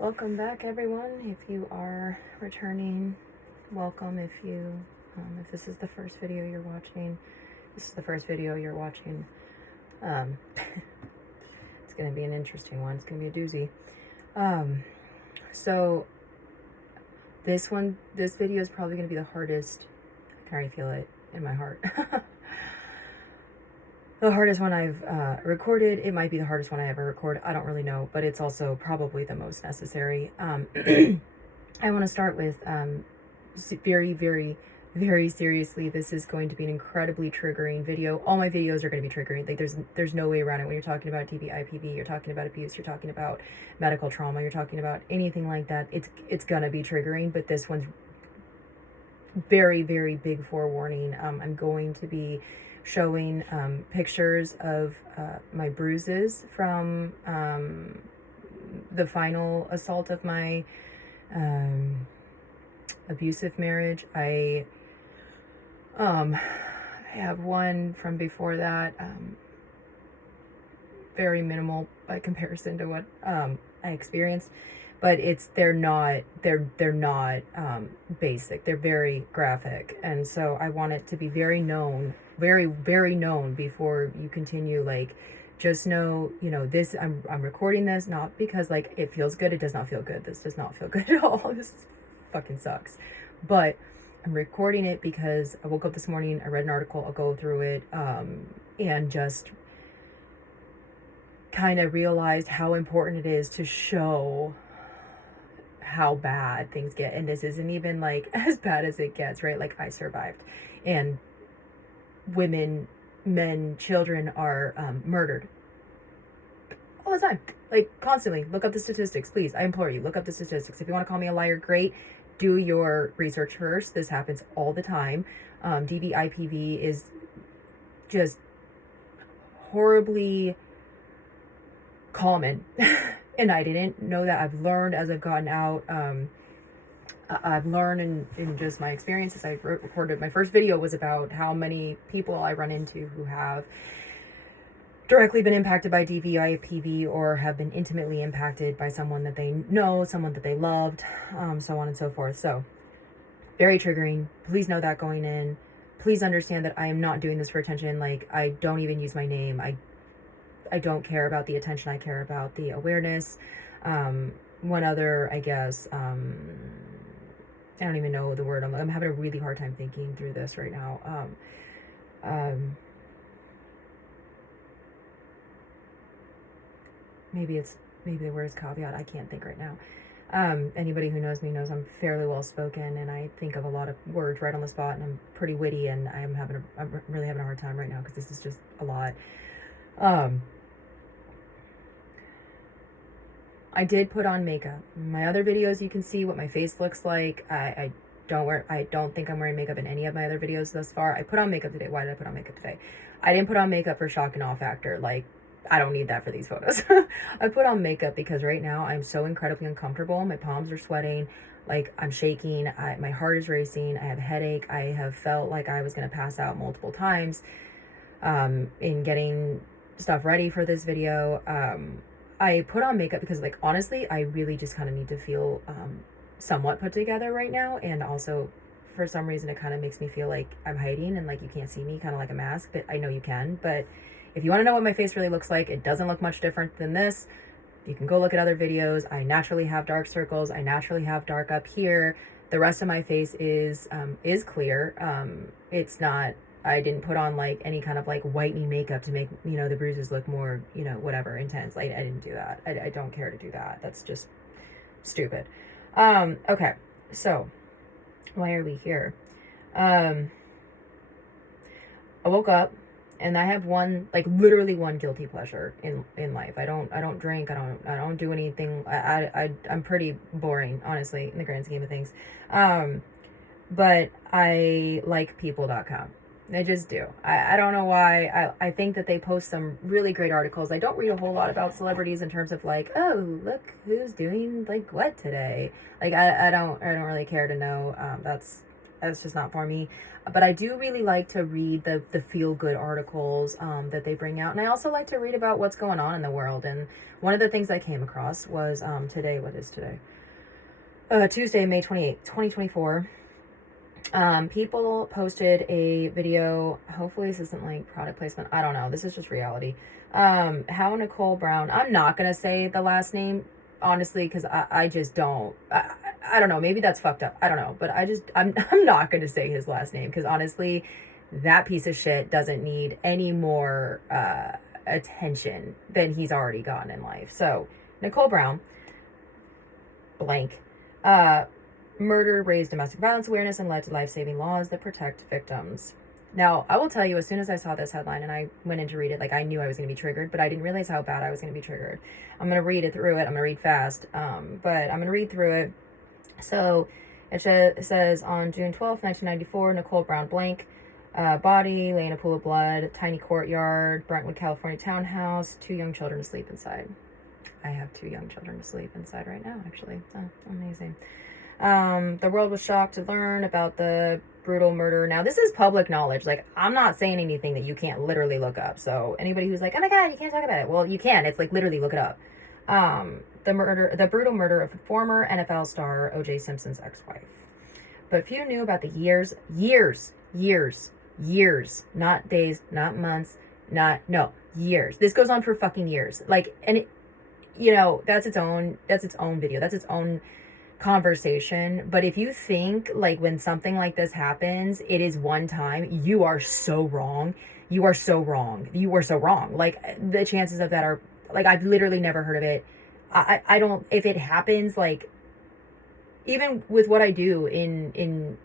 Welcome back, everyone. If you are returning, welcome. If this is the first video you're watching, it's going to be an interesting one. It's going to be a doozy. So this video is probably going to be the hardest. I can already feel it in my heart. The hardest one I've recorded. It might be the hardest one I ever record. I don't really know, but it's also probably the most necessary. I want to start with very, very, very seriously. This is going to be an incredibly triggering video. All my videos are going to be triggering. Like there's no way around it. When you're talking about DV, IPV, you're talking about abuse, you're talking about medical trauma, you're talking about anything like that. It's gonna be triggering. But this one's very, very big forewarning. I'm going to be showing pictures of my bruises from the final assault of my abusive marriage. I have one from before that, very minimal by comparison to what I experienced, but they're not basic. They're very graphic, and so I want it to be very known, very, very known before you continue. Like, just know, this, I'm recording this not because like it feels good. It does not feel good. This does not feel good at all. This fucking sucks. But I'm recording it because I woke up this morning, I read an article, I'll go through it, and just kind of realized how important it is to show how bad things get. And this isn't even like as bad as it gets, right? Like, I survived, and women, men, children are murdered all the time, like constantly. Look up the statistics, please. I implore you, look up the statistics. If you want to call me a liar, great. Do your research first. This happens all the time. DV, IPV is just horribly common. And I didn't know that. I've learned as I've gotten out. I've learned in just my experiences. I recorded my first video was about how many people I run into who have directly been impacted by DV, IPV, or have been intimately impacted by someone that they know, someone that they loved, so on and so forth. So very triggering. Please know that going in. Please understand that I am not doing this for attention. Like, I don't even use my name. I don't care about the attention. I care about the awareness. One other, I guess, I don't even know the word. I'm having a really hard time thinking through this right now. Maybe the word is caveat. I can't think right now. Anybody who knows me knows I'm fairly well spoken, and I think of a lot of words right on the spot, and I'm pretty witty, and I'm really having a hard time right now because this is just a lot. I did put on makeup. In my other videos, you can see what my face looks like. I don't think I'm wearing makeup in any of my other videos thus far. I put on makeup today. Why did I put on makeup today? I didn't put on makeup for shock and awe factor. Like, I don't need that for these photos. I put on makeup because right now I'm so incredibly uncomfortable. My palms are sweating. Like, I'm shaking. My heart is racing. I have a headache. I have felt like I was going to pass out multiple times in getting stuff ready for this video. I put on makeup because, like, honestly, I really just kind of need to feel somewhat put together right now. And also, for some reason, it kind of makes me feel like I'm hiding and like you can't see me, kind of like a mask. But I know you can. But if you want to know what my face really looks like, it doesn't look much different than this. You can go look at other videos. I naturally have dark circles. I naturally have dark up here. The rest of my face is clear. It's not, I didn't put on like any kind of like whitening makeup to make, the bruises look more, whatever, intense. Like, I didn't do that. I don't care to do that. That's just stupid. Okay. So why are we here? I woke up and I have literally one guilty pleasure in life. I don't drink. I don't do anything. I'm pretty boring, honestly, in the grand scheme of things. But I like people.com. I just do. I don't know why. I think that they post some really great articles. I don't read a whole lot about celebrities in terms of like, oh, look who's doing like what today. Like, I don't really care to know. That's just not for me. But I do really like to read the feel-good articles that they bring out. And I also like to read about what's going on in the world. And one of the things I came across was today, what is today? Tuesday, May 28th, 2024. People posted a video. Hopefully this isn't like product placement. I don't know. This is just reality. How Nicole Brown, I'm not going to say the last name, honestly, because I just don't. I don't know. Maybe that's fucked up. I don't know. But I'm not going to say his last name because honestly, that piece of shit doesn't need any more attention than he's already gotten in life. So, Nicole Brown, blank, murder raised domestic violence awareness and led to life-saving laws that protect victims. Now, I will tell you, as soon as I saw this headline and I went in to read it, like, I knew I was going to be triggered, but I didn't realize how bad I was going to be triggered. I'm going to read it through it. I'm going to read fast, but I'm going to read through it. So, it says, on June 12th, 1994, Nicole Brown blank, body lay in a pool of blood, tiny courtyard, Brentwood, California townhouse, 2 young children asleep inside. I have 2 young children asleep inside right now, actually. Oh, amazing. The world was shocked to learn about the brutal murder. Now, this is public knowledge. Like, I'm not saying anything that you can't literally look up. So anybody who's like, oh my God, you can't talk about it. Well, you can. It's like, literally look it up. The brutal murder of former NFL star O.J. Simpson's ex-wife. But few knew about the years, not days, not months, years. This goes on for fucking years. Like, and it, that's its own video. That's its own conversation. But if you think like when something like this happens, it is one time, you are so wrong. You are so wrong. Like, the chances of that are, like, I've literally never heard of it. I don't, if it happens, like, even with what I do in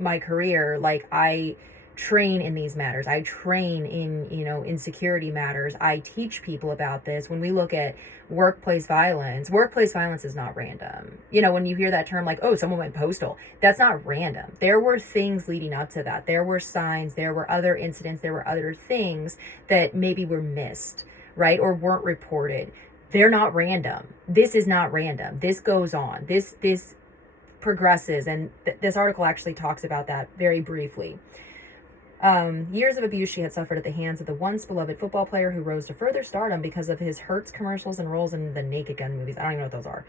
my career, like, I train in these matters. I train in, insecurity matters. I teach people about this. When we look at workplace violence is not random. When you hear that term, like, oh, someone went postal, that's not random. There were things leading up to that. There were signs, there were other incidents, there were other things that maybe were missed, right? Or weren't reported. They're not random. This is not random. This goes on. This progresses. And this article actually talks about that very briefly. Years of abuse she had suffered at the hands of the once beloved football player who rose to further stardom because of his Hertz commercials and roles in the Naked Gun movies. I don't even know what those are.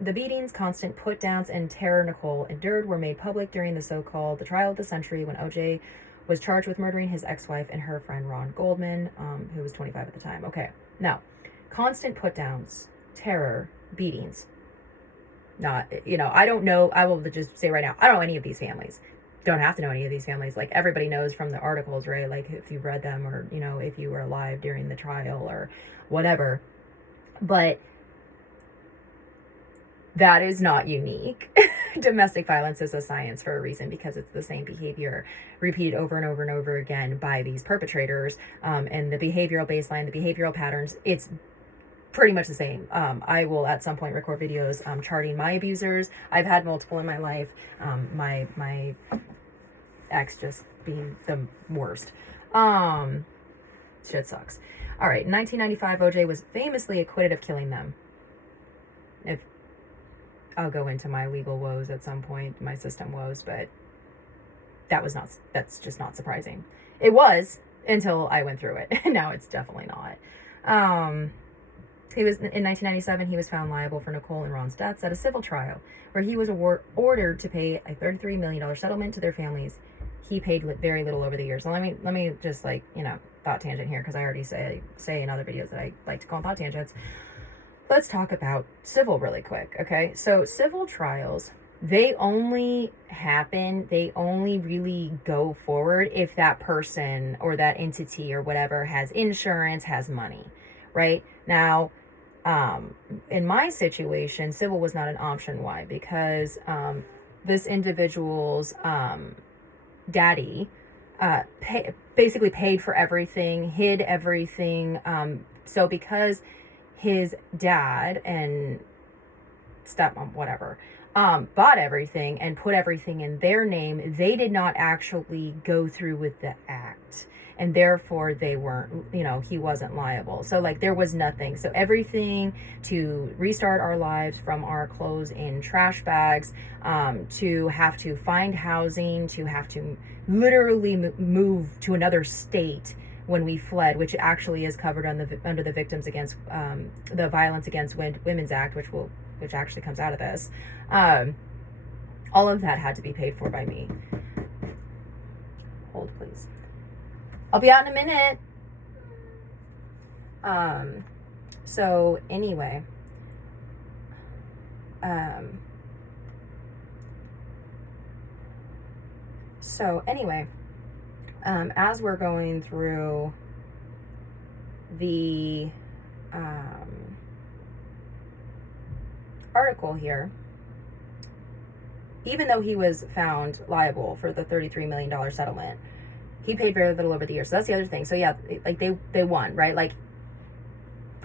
The beatings, constant put-downs, and terror Nicole endured were made public during the so-called the trial of the century when O.J. was charged with murdering his ex-wife and her friend Ron Goldman, who was 25 at the time. Okay, now, constant put-downs, terror, beatings. Not, I don't know. I will just say right now, I don't know any of these families. Don't have to know any of these families. Like, everybody knows from the articles, right? Like, if you've read them, or if you were alive during the trial or whatever. But that is not unique. Domestic violence is a science for a reason, because it's the same behavior repeated over and over and over again by these perpetrators, and the behavioral baseline, the behavioral patterns, it's pretty much the same. I will at some point record videos charting my abusers. I've had multiple in my life. My ex just being the worst. Shit sucks. All right, in 1995, OJ was famously acquitted of killing them. If I'll go into my legal woes at some point, my system woes, but that's just not surprising. It was until I went through it. Now it's definitely not. He was in 1997. He was found liable for Nicole and Ron's deaths at a civil trial, where he was ordered to pay a $33 million settlement to their families. He paid very little over the years. So let me just, like, thought tangent here, because I already say in other videos that I like to call them thought tangents. Let's talk about civil really quick, okay? So civil trials, they only really go forward if that person or that entity or whatever has insurance, has money, right? Now, in my situation, civil was not an option. Why? Because this individual's daddy basically paid for everything, hid everything. So because his dad and stepmom, whatever, bought everything and put everything in their name, they did not actually go through with the act. and therefore they weren't, he wasn't liable. So like there was nothing. So everything to restart our lives, from our clothes in trash bags, to have to find housing, to have to literally move to another state when we fled, which actually is covered under the Victims Against the Violence Against Women's Act, which actually comes out of this. All of that had to be paid for by me. Hold, please. I'll be out in a minute. So anyway, as we're going through the article here, even though he was found liable for the $33 million settlement, he paid very little over the years. So that's the other thing. So yeah, like they won, right? Like,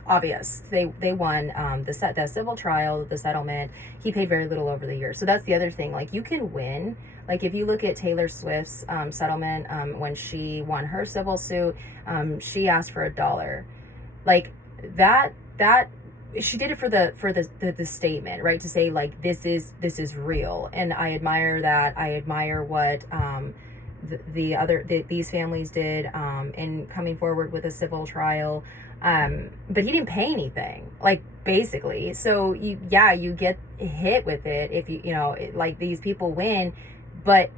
obvious, they won the civil trial, the settlement. He paid very little over the years. So that's the other thing. Like, you can win. Like, if you look at Taylor Swift's settlement, when she won her civil suit, she asked for $1. Like, that she did it for the statement, right? To say, like, this is real. And I admire that. I admire what these families did in coming forward with a civil trial. But he didn't pay anything, like, basically. So you get hit with it if like, these people win, but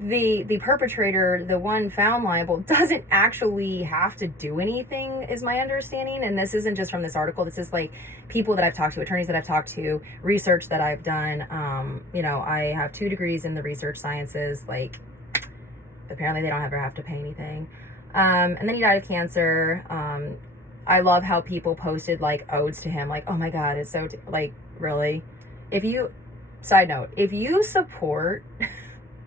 the perpetrator, the one found liable, doesn't actually have to do anything, is my understanding. And this isn't just from this article. This is like people that I've talked to, attorneys that I've talked to, research that I've done. I have 2 degrees in the research sciences. Like, apparently they don't ever have to pay anything. And then he died of cancer. I love how people posted, like, odes to him. Like, oh my God, it's so, like, really? Side note, if you support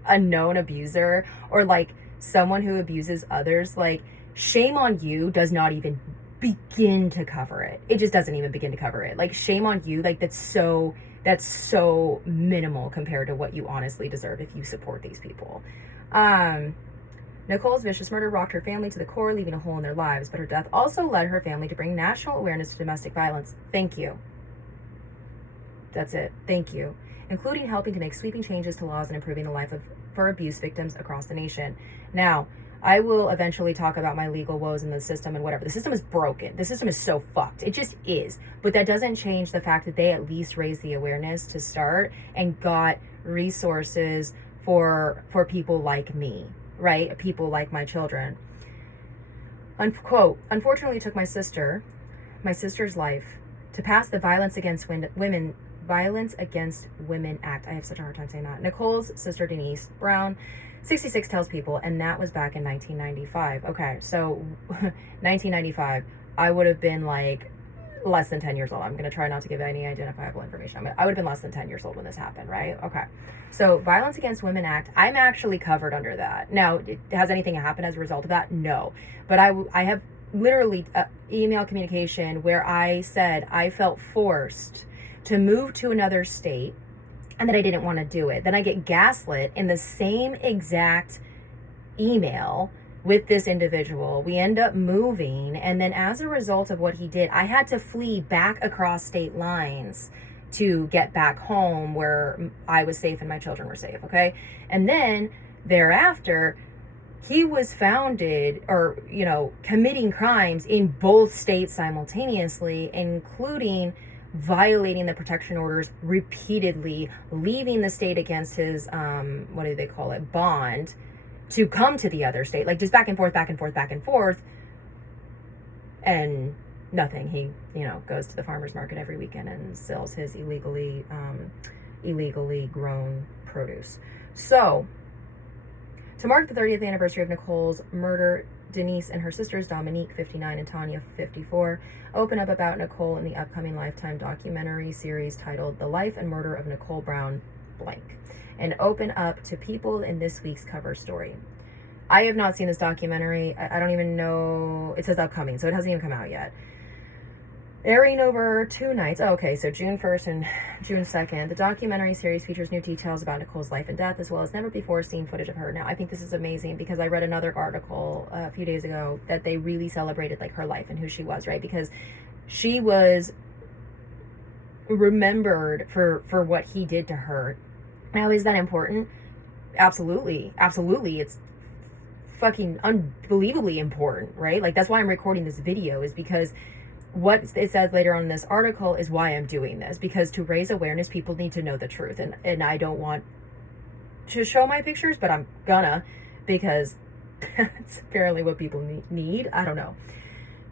a known abuser, or like someone who abuses others, like, shame on you does not even begin to cover it. It just doesn't even begin to cover it. Like, shame on you. Like, that's so minimal compared to what you honestly deserve if you support these people. Nicole's vicious murder rocked her family to the core, leaving a hole in their lives, but her death also led her family to bring national awareness to domestic violence. Thank you. That's it. Thank you. Including helping to make sweeping changes to laws and improving the life for abuse victims across the nation. Now, I will eventually talk about my legal woes in the system and whatever. The system is broken. The system is so fucked. It just is. But that doesn't change the fact that they at least raised the awareness to start and got resources for people like me, right? People like my children. Unquote, unfortunately, it took my sister's life to pass the Violence Against Women Act. I have such a hard time saying that. Nicole's sister, Denise Brown, 66, tells people, and that was back in 1995. Okay, so 1995, I would have been like less than 10 years old. I'm going to try not to give any identifiable information. I would have been less than 10 years old when this happened, right? Okay. So Violence Against Women Act, I'm actually covered under that. Now, has anything happened as a result of that? No. But I have literally email communication where I said I felt forced to move to another state and that I didn't want to do it. Then I get gaslit in the same exact email with this individual. We end up moving, and then as a result of what he did, I had to flee back across state lines to get back home where I was safe and my children were safe, okay? And then thereafter, he was committing crimes in both states simultaneously, including violating the protection orders repeatedly, leaving the state against his, bond, to come to the other state. Like, just back and forth, and nothing. He, goes to the farmer's market every weekend and sells his illegally grown produce. So, to mark the 30th anniversary of Nicole's murder, Denise and her sisters, Dominique, 59, and Tanya, 54, open up about Nicole in the upcoming Lifetime documentary series titled The Life and Murder of Nicole Brown, blank, and open up to people in this week's cover story. I have not seen this documentary. I don't even know. It says upcoming, so it hasn't even come out yet. Airing over 2 nights. Oh, okay, so June 1st and June 2nd. The documentary series features new details about Nicole's life and death, as well as never before seen footage of her. Now, I think this is amazing because I read another article a few days ago that they really celebrated like her life and who she was, right? Because she was remembered for what he did to her. Now, is that important? Absolutely. Absolutely. It's fucking unbelievably important, right? Like, that's why I'm recording this video, is because what it says later on in this article is why I'm doing this, because to raise awareness, people need to know the truth. And I don't want to show my pictures, but I'm gonna, because that's apparently what people need. I don't know.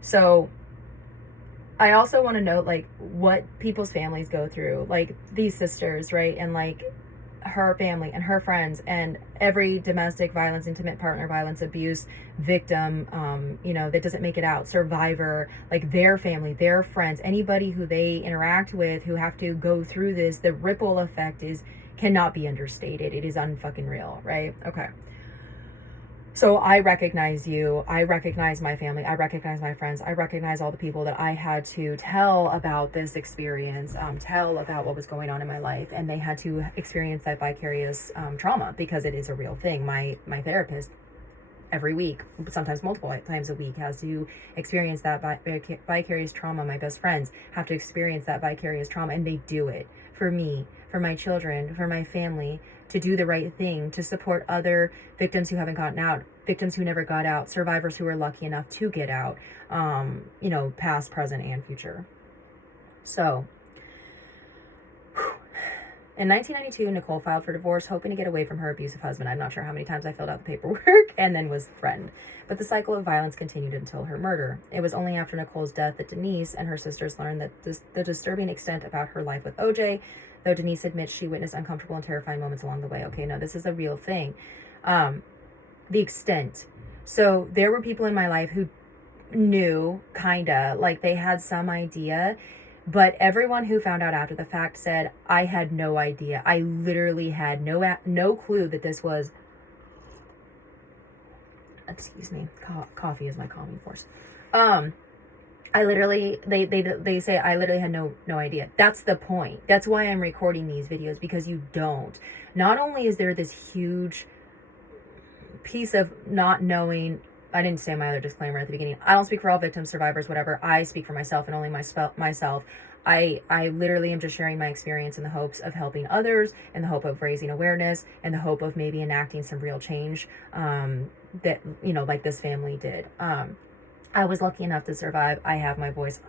So I also want to note like what people's families go through, like these sisters, right? And like her family and her friends and every domestic violence, intimate partner violence, abuse victim, that doesn't make it out, survivor, like their family, their friends, anybody who they interact with who have to go through this, the ripple effect cannot be understated. It is unfucking real, right? Okay. So I recognize you, I recognize my family, I recognize my friends, I recognize all the people that I had to tell about this experience, tell about what was going on in my life, and they had to experience that vicarious trauma, because it is a real thing. My therapist every week, sometimes multiple times a week, has to experience that vicarious trauma. My best friends have to experience that vicarious trauma, and they do it for me, for my children, for my family, to do the right thing, to support other victims who haven't gotten out, victims who never got out, survivors who are lucky enough to get out, past, present, and future. So, in 1992, Nicole filed for divorce, hoping to get away from her abusive husband. I'm not sure how many times I filled out the paperwork and then was threatened. But the cycle of violence continued until her murder. It was only after Nicole's death that Denise and her sisters learned that the disturbing extent about her life with OJ, though Denise admits she witnessed uncomfortable and terrifying moments along the way. Okay, no, this is a real thing. The extent. So there were people in my life who knew, kinda, like they had some idea, but everyone who found out after the fact said, I had no idea. I literally had no clue that this was, excuse me, coffee is my calming force. I literally, they say I literally had no idea. That's the point. That's why I'm recording these videos, because you don't. Not only is there this huge piece of not knowing, I didn't say my other disclaimer at the beginning, I don't speak for all victims, survivors, whatever. I speak for myself and only myself. I literally am just sharing my experience in the hopes of helping others, in the hope of raising awareness, in the hope of maybe enacting some real change, that, like this family did. I was lucky enough to survive. I have my voice.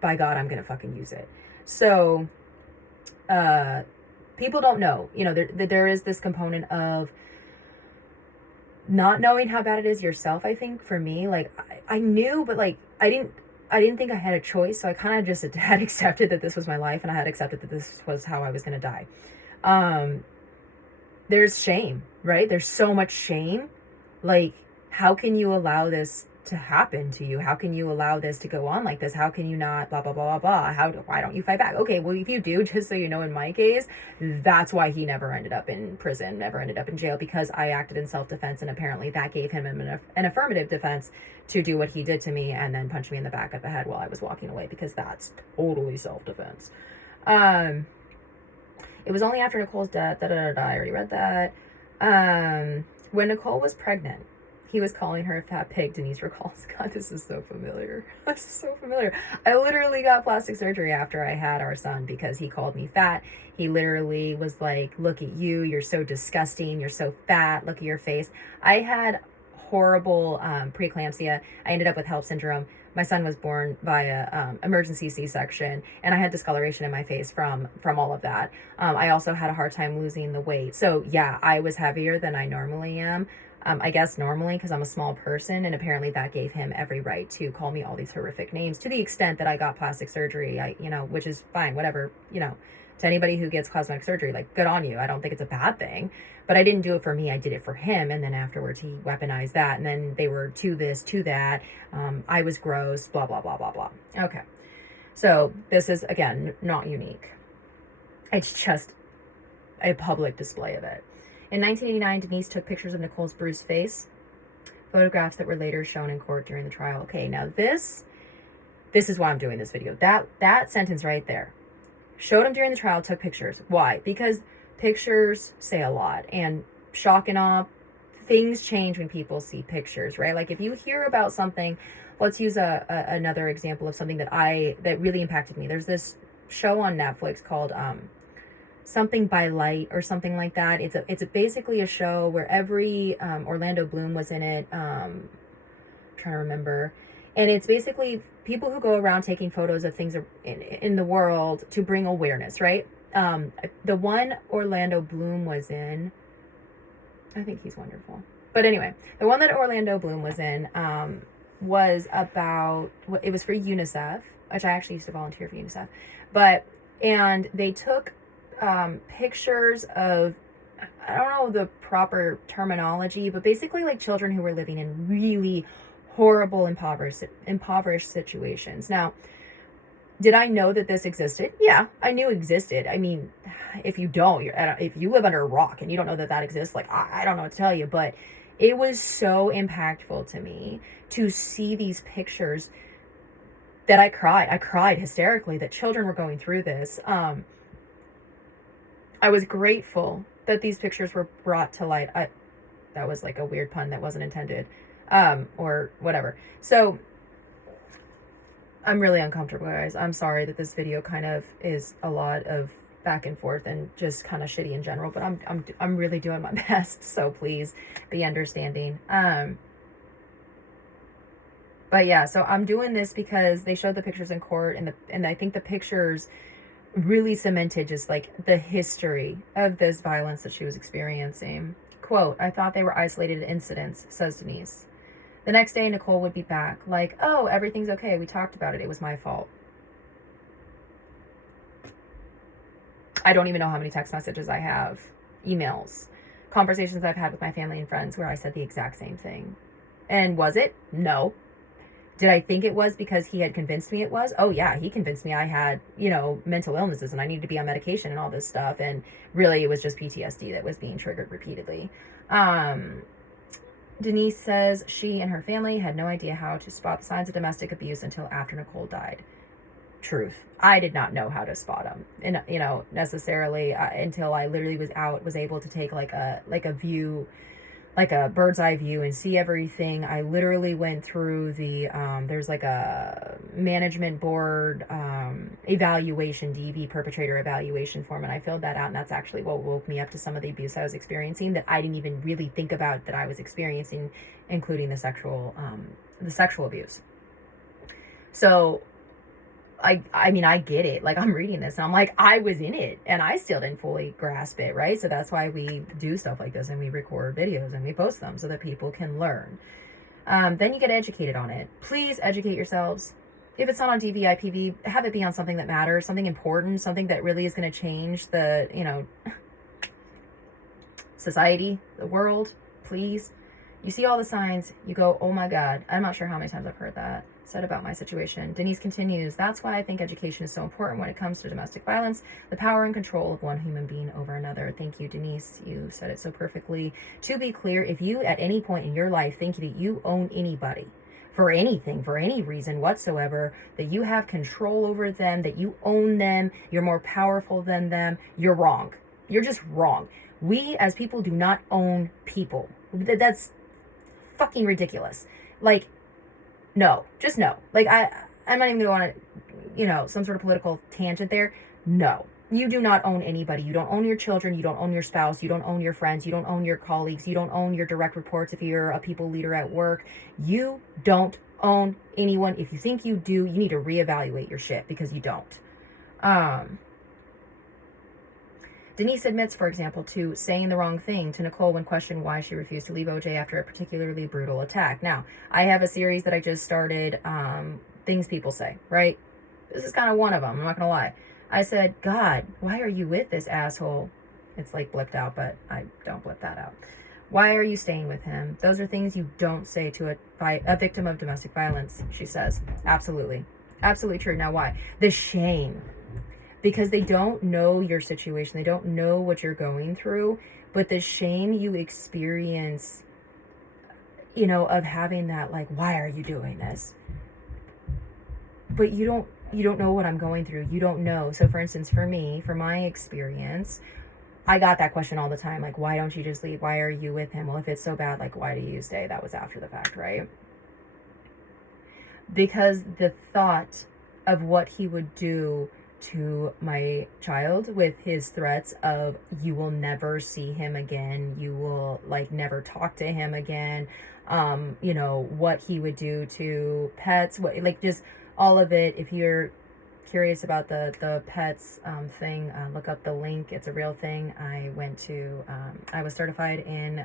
By God, I'm going to fucking use it. So, people don't know, there is this component of not knowing how bad it is yourself. I think for me, like I knew, but like I didn't think I had a choice. So I kind of just had accepted that this was my life, and I had accepted that this was how I was going to die. There's shame, right? There's so much shame. Like, how can you allow this to happen to you? How can you allow this to go on like this? How can you not blah, blah, blah, blah, blah? Why don't you fight back? Okay, well, if you do, just so you know, in my case, that's why he never ended up in prison, never ended up in jail, because I acted in self-defense, and apparently that gave him an affirmative defense to do what he did to me and then punch me in the back of the head while I was walking away, because that's totally self-defense. It was only after Nicole's death, I already read that. When Nicole was pregnant, he was calling her a fat pig, Denise recalls. God, this is so familiar. This is so familiar. I literally got plastic surgery after I had our son because he called me fat. He literally was like, look at you. You're so disgusting. You're so fat. Look at your face. I had horrible preeclampsia. I ended up with HELLP syndrome. My son was born via emergency C-section, and I had discoloration in my face from all of that. I also had a hard time losing the weight. So yeah, I was heavier than I normally am. I guess normally, because I'm a small person, and apparently that gave him every right to call me all these horrific names, to the extent that I got plastic surgery, which is fine, whatever, to anybody who gets cosmetic surgery, like, good on you. I don't think it's a bad thing, but I didn't do it for me. I did it for him. And then afterwards he weaponized that. And then they were to this, to that. I was gross, blah, blah, blah, blah, blah. Okay. So this is, again, not unique. It's just a public display of it. In 1989, Denise took pictures of Nicole's bruised face, photographs that were later shown in court during the trial. Okay, now this This is why I'm doing this video. That sentence right there. Showed him during the trial, took pictures. Why? Because pictures say a lot, and shock and awe, things change when people see pictures, right? Like if you hear about something, let's use another example of something that really impacted me. There's this show on Netflix called something by light or something like that. It's basically a show where every Orlando Bloom was in it. I'm trying to remember. And it's basically people who go around taking photos of things in the world to bring awareness, right? The one Orlando Bloom was in, I think he's wonderful. But anyway, the one that Orlando Bloom was in was about, it was for UNICEF, which I actually used to volunteer for UNICEF. And they took pictures of, I don't know the proper terminology, but basically like children who were living in really horrible, impoverished situations. Now, did I know that this existed? Yeah, I knew it existed. I mean, if you live under a rock and you don't know that exists, like, I don't know what to tell you, but it was so impactful to me to see these pictures that I cried hysterically that children were going through this. I was grateful that these pictures were brought to light. That was like a weird pun that wasn't intended. Or whatever. So I'm really uncomfortable, guys. I'm sorry that this video kind of is a lot of back and forth and just kind of shitty in general, but I'm really doing my best. So please be understanding. But yeah, so I'm doing this because they showed the pictures in court, and I think the pictures really cemented just like the history of this violence that she was experiencing. Quote, "I thought they were isolated incidents," says Denise. The next day, Nicole would be back, like, "Oh, everything's okay. We talked about it. It was my fault." I don't even know how many text messages I have, emails, conversations I've had with my family and friends where I said the exact same thing. And was it? No. Did I think it was because he had convinced me it was? Oh, yeah, he convinced me I had, mental illnesses and I needed to be on medication and all this stuff. And really, it was just PTSD that was being triggered repeatedly. Denise says she and her family had no idea how to spot the signs of domestic abuse until after Nicole died. Truth. I did not know how to spot them, and necessarily until I literally was able to take like a view, like a bird's eye view, and see everything. I literally went through the there's like a management board evaluation, DV, perpetrator evaluation form, and I filled that out, and that's actually what woke me up to some of the abuse I was experiencing that I didn't even really think about that I was experiencing, including the sexual abuse. So I mean, I get it. Like, I'm reading this and I'm like, I was in it and I still didn't fully grasp it, right? So that's why we do stuff like this and we record videos and we post them so that people can learn. Then you get educated on it. Please educate yourselves. If it's not on DV, IPV, have it be on something that matters, something important, something that really is going to change the, society, the world, please. You see all the signs, you go, oh my God. I'm not sure how many times I've heard that said about my situation. Denise continues, "That's why I think education is so important when it comes to domestic violence, the power and control of one human being over another." Thank you, Denise. You said it so perfectly. To be clear, if you at any point in your life think that you own anybody for anything, for any reason whatsoever, that you have control over them, that you own them, you're more powerful than them, you're wrong. You're just wrong. We as people do not own people. That's fucking ridiculous. Like, no, just no. Like, I'm not even going to go on some sort of political tangent there. No, you do not own anybody. You don't own your children. You don't own your spouse. You don't own your friends. You don't own your colleagues. You don't own your direct reports if you're a people leader at work. You don't own anyone. If you think you do, you need to reevaluate your shit because you don't. Denise admits, for example, to saying the wrong thing to Nicole when questioned why she refused to leave OJ after a particularly brutal attack. Now, I have a series that I just started, Things People Say, right? This is kind of one of them, I'm not going to lie. I said, "God, why are you with this asshole?" It's like blipped out, but I don't blip that out. "Why are you staying with him?" Those are things you don't say to a victim of domestic violence, she says. Absolutely. Absolutely true. Now, why? The shame. Because they don't know your situation. They don't know what you're going through. But the shame you experience, of having that, like, why are you doing this? but you don't know what I'm going through. You don't know. So for instance, for me, for my experience, I got that question all the time. Like, why don't you just leave? Why are you with him? Well, if it's so bad, like, why do you stay? That was after the fact, right? Because the thought of what he would do to my child with his threats of, you will never see him again, you will like never talk to him again, what he would do to pets, what, like, just all of it. If you're curious about the pets thing, look up the link. It's a real thing. I was certified in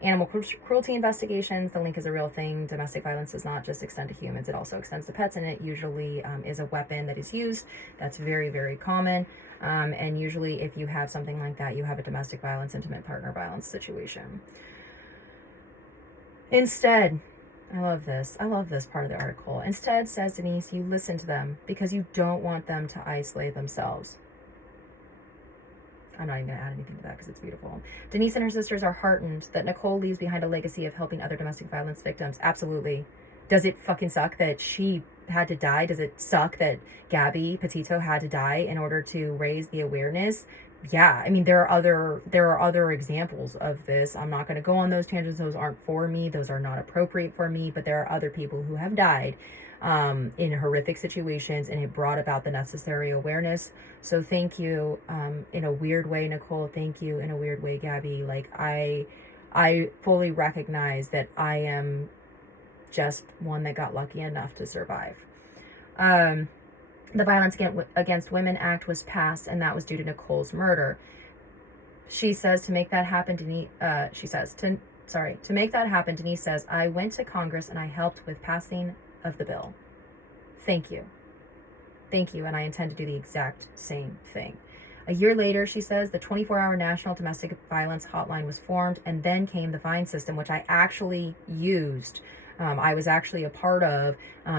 animal cruelty investigations. The link is a real thing. Domestic violence does not just extend to humans, it also extends to pets, and it usually is a weapon that is used. That's very, very common. And usually if you have something like that, you have a domestic violence, intimate partner violence situation. Instead, I love this part of the article. Instead, says Denise, you listen to them because you don't want them to isolate themselves. I'm not even going to add anything to that because it's beautiful. Denise and her sisters are heartened that Nicole leaves behind a legacy of helping other domestic violence victims. Absolutely. Does it fucking suck that she had to die? Does it suck that Gabby Petito had to die in order to raise the awareness? Yeah, I mean, there are other examples of this. I'm not going to go on those tangents. Those aren't for me. Those are not appropriate for me. But there are other people who have died in horrific situations, and it brought about the necessary awareness. So thank you, in a weird way, Nicole. Thank you in a weird way, Gabby. Like, I fully recognize that I am just one that got lucky enough to survive. The Violence Against Women Act was passed, and that was due to Nicole's murder. She says to make that happen, Denise, to make that happen, Denise says, I went to Congress and I helped with passing of the bill. Thank you. Thank you, and I intend to do the exact same thing. A year later, she says, the 24-hour National Domestic Violence Hotline was formed, and then came the Vine system, which I actually used. I was actually a part of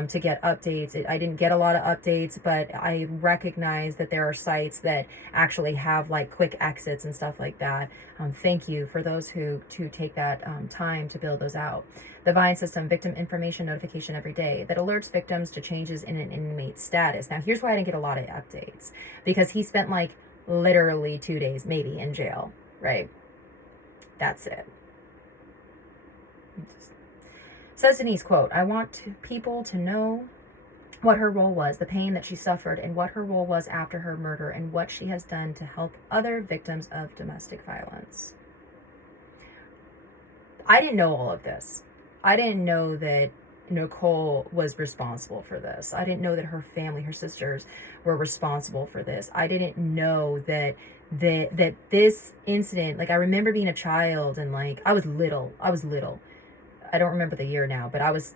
to get updates. I didn't get a lot of updates, but I recognize that there are sites that actually have like quick exits and stuff like that. Thank you for those who take that time to build those out. The Vine system, victim information notification every day that alerts victims to changes in an inmate's status. Now, here's why I didn't get a lot of updates, because he spent like literally 2 days maybe in jail, right? That's it. Says Denise, quote, I want people to know what her role was, the pain that she suffered, and what her role was after her murder, and what she has done to help other victims of domestic violence. I didn't know all of this. I didn't know that Nicole was responsible for this. I didn't know that her family, her sisters, were responsible for this. I didn't know that this incident, like, I remember being a child and like I was little. I don't remember the year now, but I was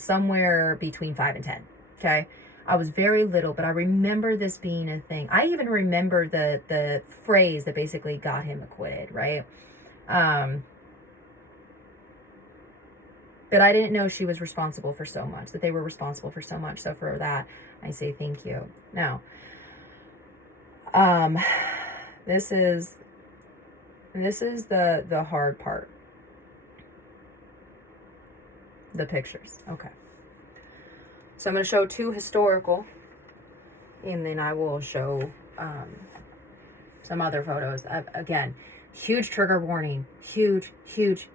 somewhere between 5 and 10. Okay. I was very little, but I remember this being a thing. I even remember the phrase that basically got him acquitted, right? But I didn't know she was responsible for so much, that they were responsible for so much. So for that, I say thank you. Now, this is the hard part. The pictures. Okay. So I'm going to show 2 historical, and then I will show some other photos. Again, huge trigger warning. Huge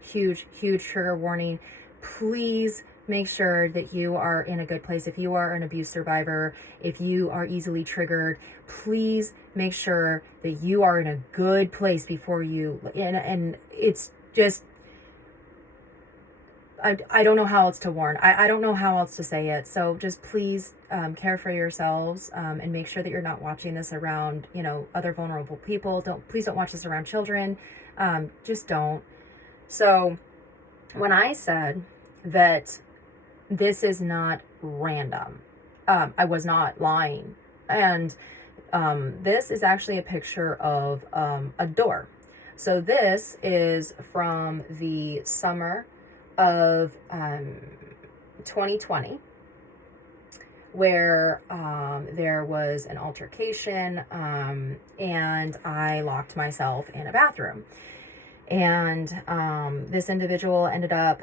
trigger warning. Please make sure that you are in a good place. If you are an abuse survivor, if you are easily triggered, please make sure that you are in a good place before you, and it's just, I don't know how else to warn. I don't know how else to say it. So just please care for yourselves and make sure that you're not watching this around, other vulnerable people. Please don't watch this around children. Just don't. So when I said that this is not random, I was not lying. And this is actually a picture of a door. So this is from the summer of 2020, where there was an altercation, and I locked myself in a bathroom. And this individual ended up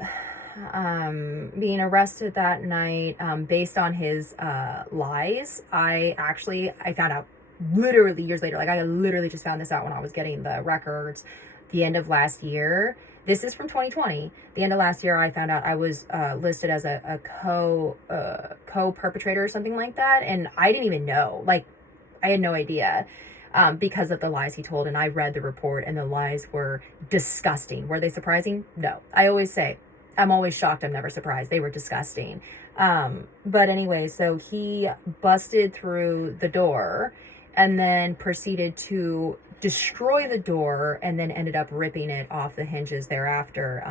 being arrested that night, based on his lies. I found out literally years later. Like, I literally just found this out when I was getting the records the end of last year. This is from 2020. The end of last year, I found out I was listed as a co-perpetrator or something like that, and I didn't even know. Like, I had no idea, because of the lies he told. And I read the report, and the lies were disgusting. Were they surprising? No. I always say, I'm always shocked. I'm never surprised. They were disgusting. But anyway, so he busted through the door and then proceeded to destroy the door, and then ended up ripping it off the hinges thereafter.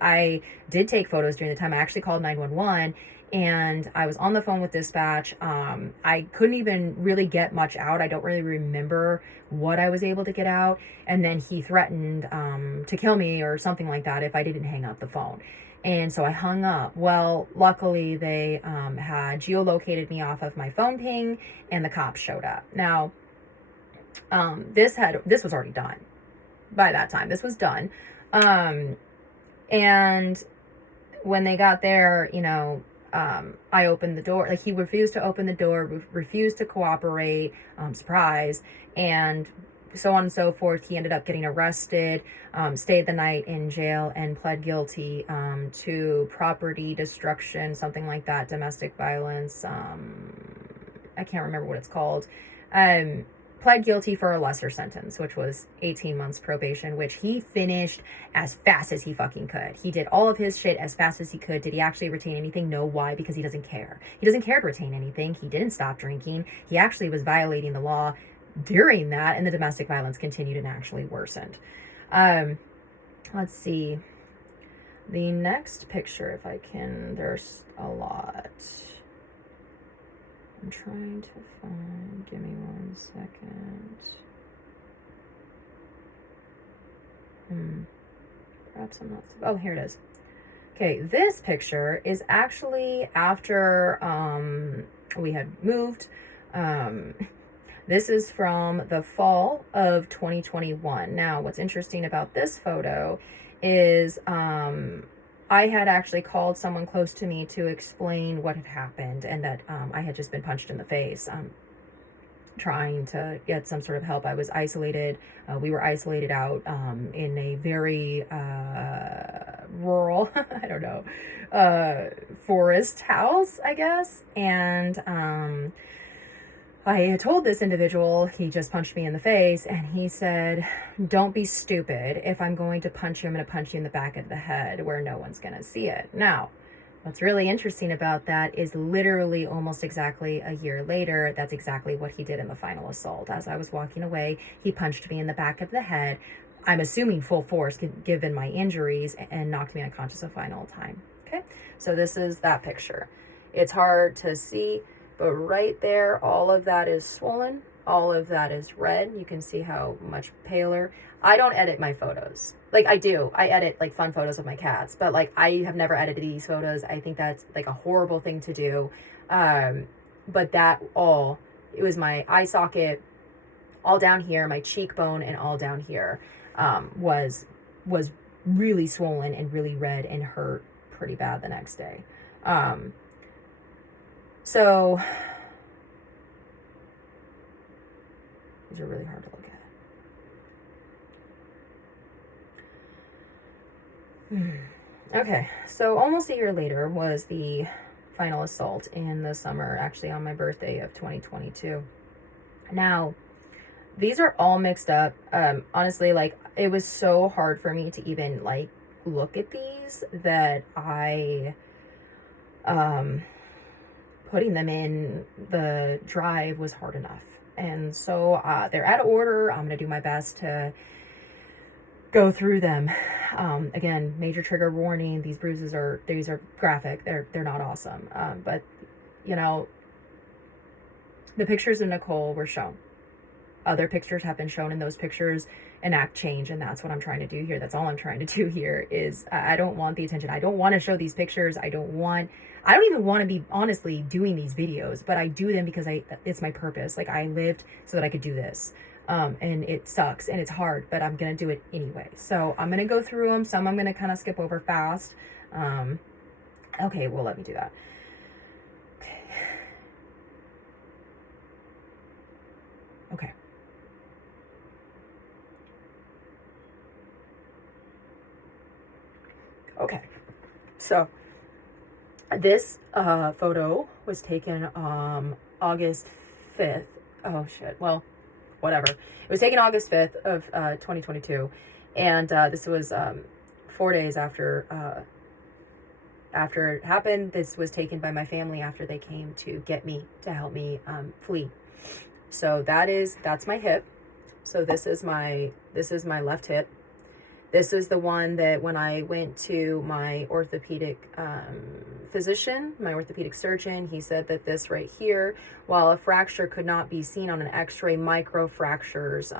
I did take photos during the time. I actually called 911, and I was on the phone with dispatch. I couldn't even really get much out. I don't really remember what I was able to get out. And then he threatened to kill me or something like that if I didn't hang up the phone. And so I hung up. Well, luckily they had geolocated me off of my phone ping, and the cops showed up. Now, this was already done by that time. This was done. And when they got there, I opened the door. Like, he refused to open the door, refused to cooperate, surprise, and so on and so forth. He ended up getting arrested, stayed the night in jail, and pled guilty to property destruction, something like that, domestic violence. I can't remember what it's called. Pled guilty for a lesser sentence, which was 18 months probation, which he finished as fast as he fucking could. He did all of his shit as fast as he could. Did he actually retain anything? No. Why? Because he doesn't care. He doesn't care to retain anything. He didn't stop drinking. He actually was violating the law during that, and the domestic violence continued and actually worsened. Let's see. The next picture, if I can, there's a lot. I'm trying to find, give me 1 second. Perhaps I'm not, oh, here it is. Okay, this picture is actually after we had moved. This is from the fall of 2021. Now, what's interesting about this photo is I had actually called someone close to me to explain what had happened, and that I had just been punched in the face, trying to get some sort of help. I was isolated. We were isolated out in a very rural, I don't know, forest house, I guess. And I had told this individual, he just punched me in the face, and he said, "Don't be stupid. If I'm going to punch you, I'm going to punch you in the back of the head where no one's going to see it." Now, what's really interesting about that is literally almost exactly a year later, that's exactly what he did in the final assault. As I was walking away, he punched me in the back of the head, I'm assuming full force given my injuries, and knocked me unconscious a final time. Okay, so this is that picture. It's hard to see, but right there, all of that is swollen. All of that is red. You can see how much paler. I don't edit my photos. Like, I do. I edit, like, fun photos of my cats. But, like, I have never edited these photos. I think that's, like, a horrible thing to do. But that all, it was my eye socket, all down here, my cheekbone, and all down here was really swollen and really red and hurt pretty bad the next day. So these are really hard to look at. Okay, so almost a year later was the final assault in the summer, actually on my birthday of 2022. Now, these are all mixed up. Honestly, like, it was so hard for me to even, like, look at these that I, putting them in the drive was hard enough. And so they're out of order. I'm going to do my best to go through them. Again, major trigger warning. These bruises are graphic. They're not awesome. But, you know, the pictures of Nicole were shown. Other pictures have been shown, and those pictures enact change, and that's what I'm trying to do here. That's all I'm trying to do here is I don't want the attention. I don't want to show these pictures. I don't even want to be honestly doing these videos, but I do them because it's my purpose. Like, I lived so that I could do this. And it sucks and it's hard, but I'm going to do it anyway. So I'm going to go through them. Some I'm going to kind of skip over fast. Okay, well, let me do that. Okay. Okay. So this photo was taken August 5th. Oh shit. Well, whatever. It was taken August 5th of 2022, and this was 4 days after it happened. This was taken by my family after they came to get me to help me flee. So that's my hip. So this is my left hip. This is the one that when I went to my orthopedic physician, my orthopedic surgeon, he said that this right here, while a fracture could not be seen on an x-ray, micro fractures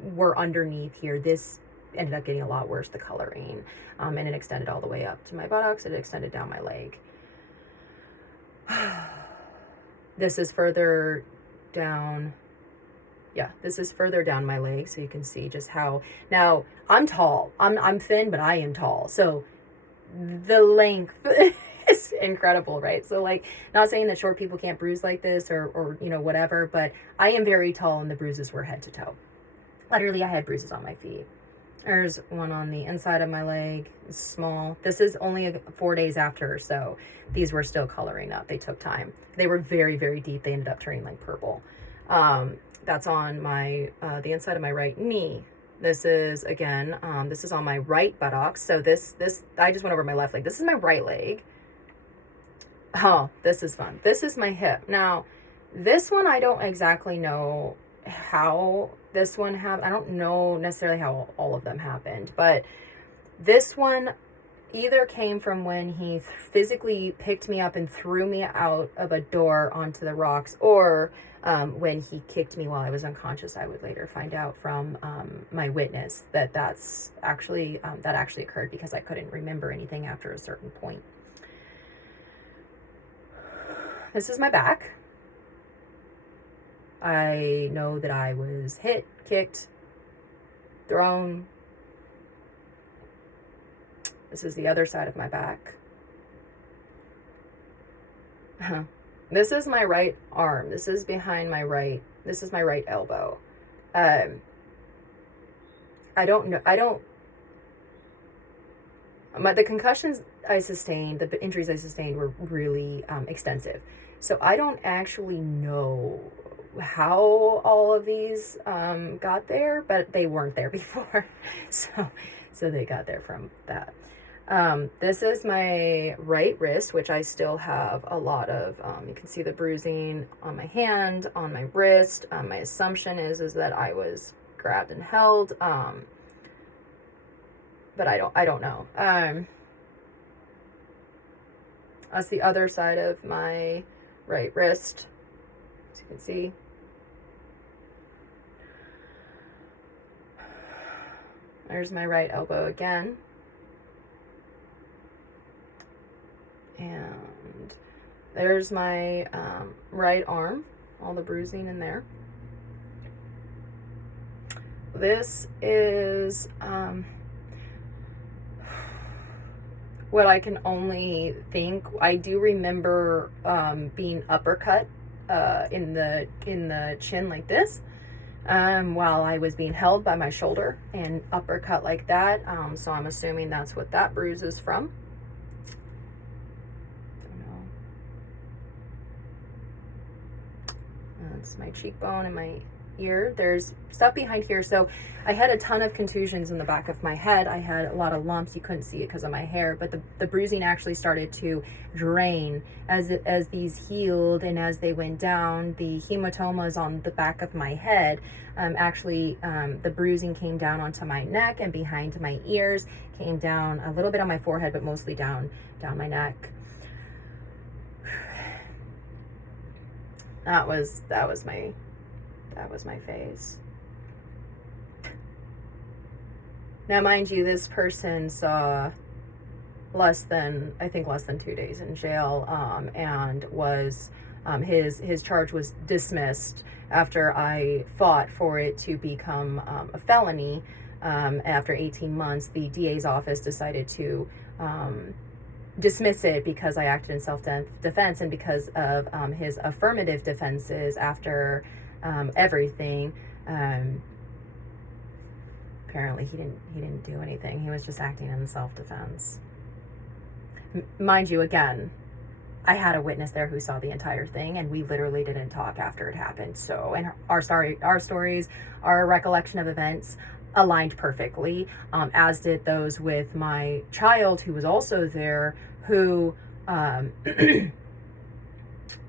were underneath here. This ended up getting a lot worse, the coloring, and it extended all the way up to my buttocks. It extended down my leg. This is further down. Yeah, this is further down my leg, so you can see just how, now I'm tall, I'm thin, but I am tall, so the length is incredible, right? So like, not saying that short people can't bruise like this or you know, whatever, but I am very tall and the bruises were head to toe. Literally, I had bruises on my feet. There's one on the inside of my leg. It's small. This is only 4 days after, so these were still coloring up. They took time. They were very, very deep. They ended up turning like purple. That's on my the inside of my right knee. This is again, this is on my right buttocks. So this I just went over my left leg. This is my right leg. Oh, this is fun. This is my hip. Now, this one I don't exactly know how this one happened. I don't know necessarily how all of them happened, but this one either came from when he physically picked me up and threw me out of a door onto the rocks, or when he kicked me while I was unconscious. I would later find out from my witness that that actually occurred because I couldn't remember anything after a certain point. This is my back. I know that I was hit, kicked, thrown. This is the other side of my back. This is my right arm. This is behind my right. This is my right elbow. I don't know. The concussions I sustained, the injuries I sustained were really extensive. So I don't actually know how all of these got there, but they weren't there before. So they got there from that. This is my right wrist, which I still have a lot of. You can see the bruising on my hand, on my wrist. My assumption is that I was grabbed and held, but I don't know. That's the other side of my right wrist, as you can see. There's my right elbow again. And there's my right arm, all the bruising in there. This is what I can only think. I do remember being uppercut in the chin like this while I was being held by my shoulder, and uppercut like that. So I'm assuming that's what that bruise is from. That's my cheekbone and my ear. There's stuff behind here. So I had a ton of contusions in the back of my head. I had a lot of lumps. You couldn't see it because of my hair, but the bruising actually started to drain as these healed, and as they went down, the hematomas on the back of my head, the bruising came down onto my neck and behind my ears, came down a little bit on my forehead, but mostly down my neck. That was my face. Now, mind you, this person saw less than 2 days in jail, and was his charge was dismissed after I fought for it to become a felony. After 18 months, the DA's office decided to dismiss it because I acted in self-defense and because of his affirmative defenses after everything. Apparently he didn't do anything. He was just acting in self-defense. Mind you, again, I had a witness there who saw the entire thing, and we literally didn't talk after it happened. So, and our stories, our recollection of events aligned perfectly, as did those with my child, who was also there, who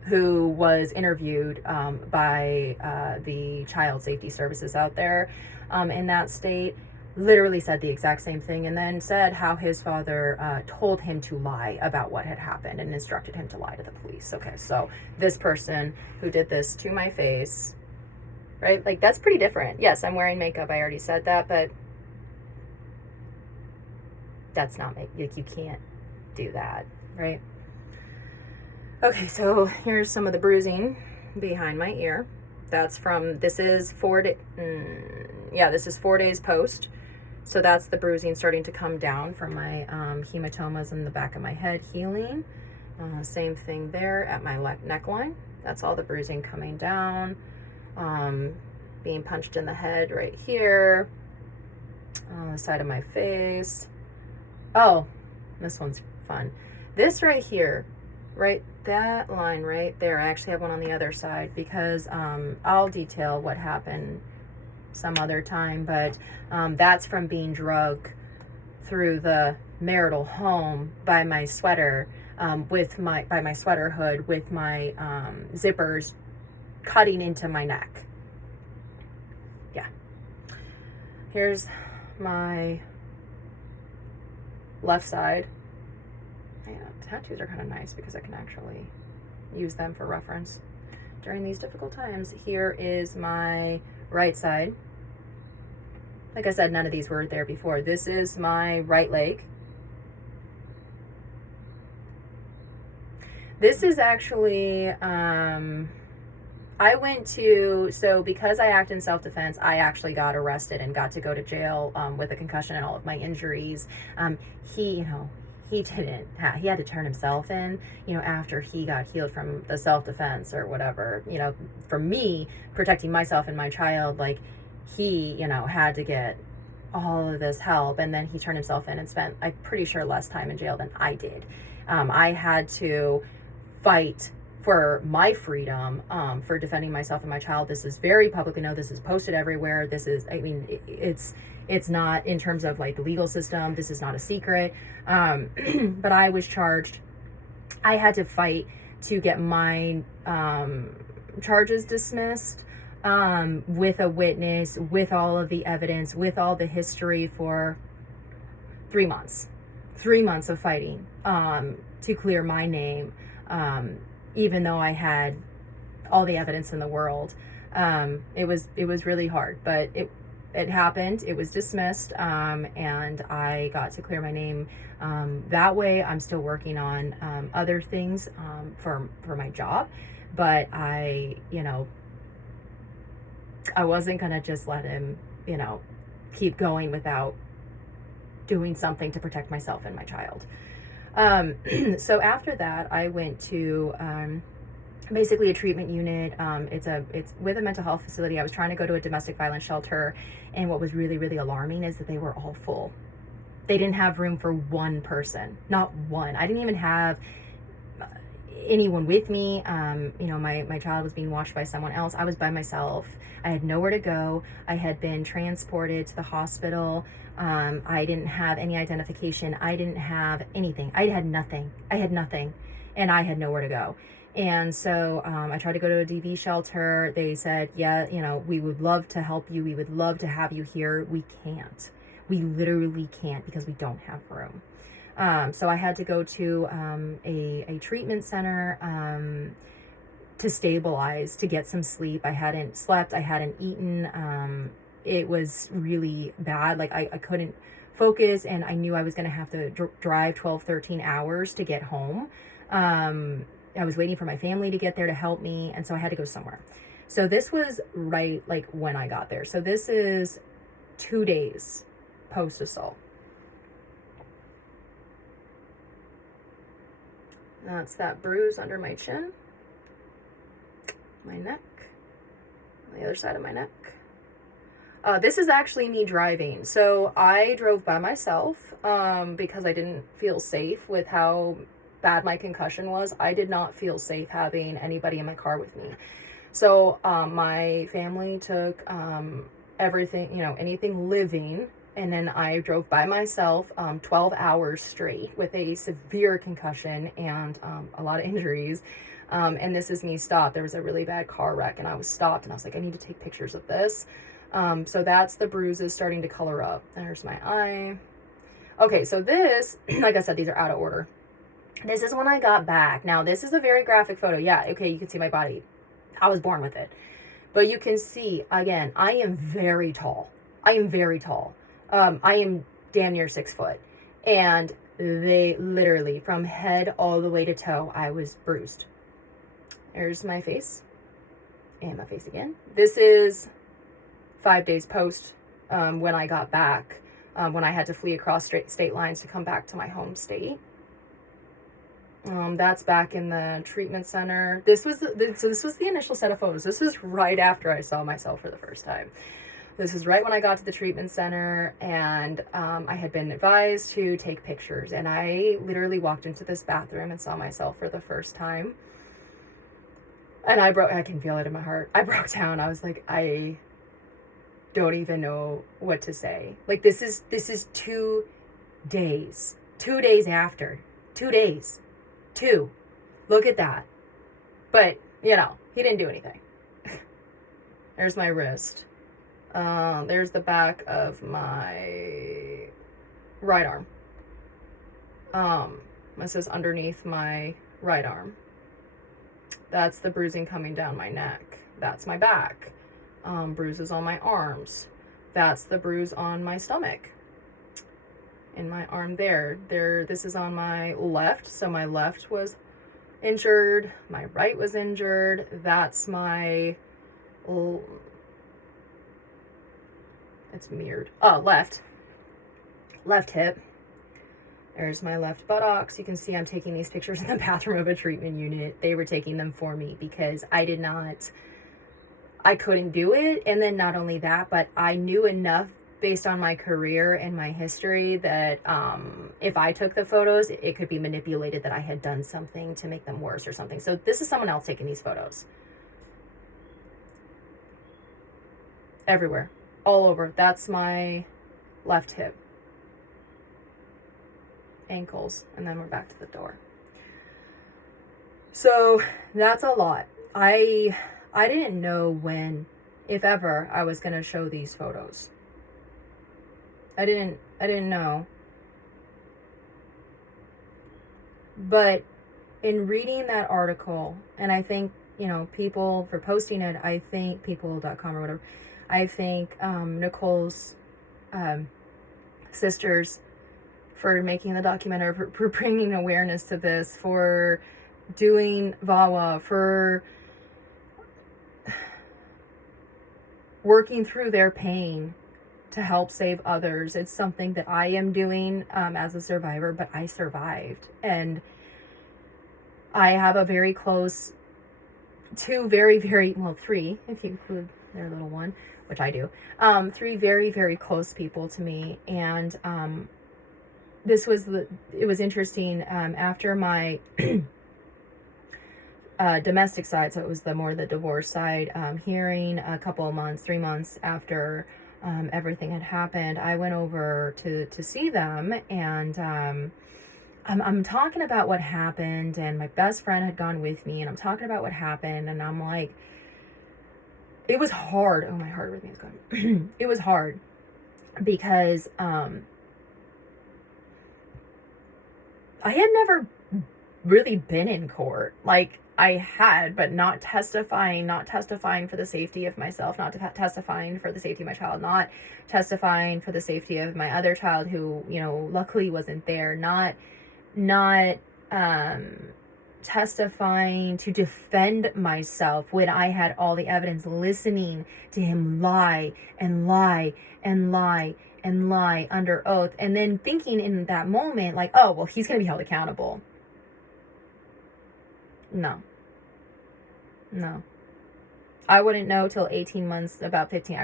who was interviewed by the child safety services out there in that state. Literally said the exact same thing, and then said how his father told him to lie about what had happened and instructed him to lie to the police. Okay, so this person who did this to my face, right? Like, that's pretty different. Yes, I'm wearing makeup. I already said that, but that's not like, you can't do that, right? Okay, so here's some of the bruising behind my ear. That's from, this is 4 days post. So that's the bruising starting to come down from my hematomas in the back of my head healing. Same thing there at my neckline. That's all the bruising coming down. Being punched in the head right here. On the side of my face. Oh, this one's fun. This right here, right, that line right there, I actually have one on the other side because I'll detail what happened some other time, but that's from being drugged through the marital home by my sweater, by my sweater hood with my zippers cutting into my neck. Yeah. Here's my left side. Yeah, tattoos are kind of nice because I can actually use them for reference during these difficult times. Here is my right side. Like I said, none of these were there before. This is my right leg. This is actually, I went to, so because I act in self-defense, I actually got arrested and got to go to jail with a concussion and all of my injuries. He had to turn himself in, after he got healed from the self-defense or whatever, for me, protecting myself and my child, like, he, had to get all of this help, and then he turned himself in and spent, I'm pretty sure, less time in jail than I did. I had to fight for my freedom, for defending myself and my child. This is very publicly known. This is posted everywhere. This is, it's not, in terms of like the legal system, this is not a secret. But I was charged. I had to fight to get my charges dismissed, with a witness, with all of the evidence, with all the history for 3 months. 3 months of fighting to clear my name, even though I had all the evidence in the world. It was really hard, but it happened. It was dismissed, and I got to clear my name that way. I'm still working on other things for my job, but I wasn't gonna just let him, keep going without doing something to protect myself and my child. So after that, I went to basically a treatment unit. It's with a mental health facility. I was trying to go to a domestic violence shelter, and what was really, really alarming is that they were all full. They didn't have room for one person, not one. I didn't even have anyone with me. My child was being watched by someone else. I was by myself. I had nowhere to go. I had been transported to the hospital. I didn't have any identification. I didn't have anything. I had nothing, and I had nowhere to go. And so I tried to go to a DV shelter. They said, yeah, we would love to help you. We would love to have you here. We can't. We literally can't because we don't have room. So I had to go to a treatment center to stabilize, to get some sleep. I hadn't slept. I hadn't eaten. It was really bad. Like, I couldn't focus, and I knew I was going to have to drive 12, 13 hours to get home. I was waiting for my family to get there to help me, and so I had to go somewhere. So this was right, like, when I got there. So this is 2 days post-assault. That's that bruise under my chin, my neck, on the other side of my neck. This is actually me driving. So I drove by myself because I didn't feel safe with how bad my concussion was. I did not feel safe having anybody in my car with me. So my family took everything, you know, anything living, and then I drove by myself 12 hours straight with a severe concussion and a lot of injuries. And this is me stopped. There was a really bad car wreck and I was stopped and I was like, I need to take pictures of this. So that's the bruises starting to color up. There's my eye. Okay, so this, like I said, these are out of order. This is when I got back. Now, this is a very graphic photo. Yeah, okay, you can see my body. I was born with it. But you can see, again, I am very tall. I am very tall. I am damn near 6 foot. And they literally, from head all the way to toe, I was bruised. There's my face. And my face again. This is 5 days post when I got back, when I had to flee across state lines to come back to my home state. That's back in the treatment center. This was the initial set of photos. This was right after I saw myself for the first time. This is right when I got to the treatment center, and I had been advised to take pictures. And I literally walked into this bathroom and saw myself for the first time. And I can feel it in my heart. I broke down. I was like, I don't even know what to say. Like, this is 2 days. 2 days after. 2 days. 2. Look at that. But, you know, he didn't do anything. There's my wrist. There's the back of my right arm. This is underneath my right arm. That's the bruising coming down my neck. That's my back. Bruises on my arms. That's the bruise on my stomach. In my arm there. This is on my left. So my left was injured. My right was injured. That's my... It's mirrored. Oh, left hip. There's my left buttocks. You can see I'm taking these pictures in the bathroom of a treatment unit. They were taking them for me because I couldn't do it. And then not only that, but I knew enough based on my career and my history that if I took the photos, it could be manipulated that I had done something to make them worse or something. So this is someone else taking these photos. Everywhere. All over. That's my left hip. Ankles. And then we're back to the door. So that's a lot. I didn't know when, if ever, I was going to show these photos. I didn't know. But in reading that article, and I think, you know, people for posting it, I think people.com or whatever, I think Nicole's sisters for making the documentary, for bringing awareness to this, for doing VAWA, for working through their pain to help save others. It's something that I am doing as a survivor, but I survived. And I have a very close, 2 very, very, well, 3, if you include their little one, which I do, 3 very, very close people to me. And it was interesting after my domestic side, so it was the divorce side, hearing a couple of months, 3 months after everything had happened, I went over to see them, and I'm talking about what happened, and my best friend had gone with me, and I'm talking about what happened, and I'm like, it was hard. Oh, my heart rhythm is going. It was hard because I had never really been in court. Like, I had, but not testifying for the safety of myself, not testifying for the safety of my child, not testifying for the safety of my other child who, you know, luckily wasn't there, not testifying to defend myself when I had all the evidence, listening to him lie and lie and lie and lie under oath, and then thinking in that moment, like, oh, well, he's going to be held accountable. No. No. I wouldn't know till 18 months, about 15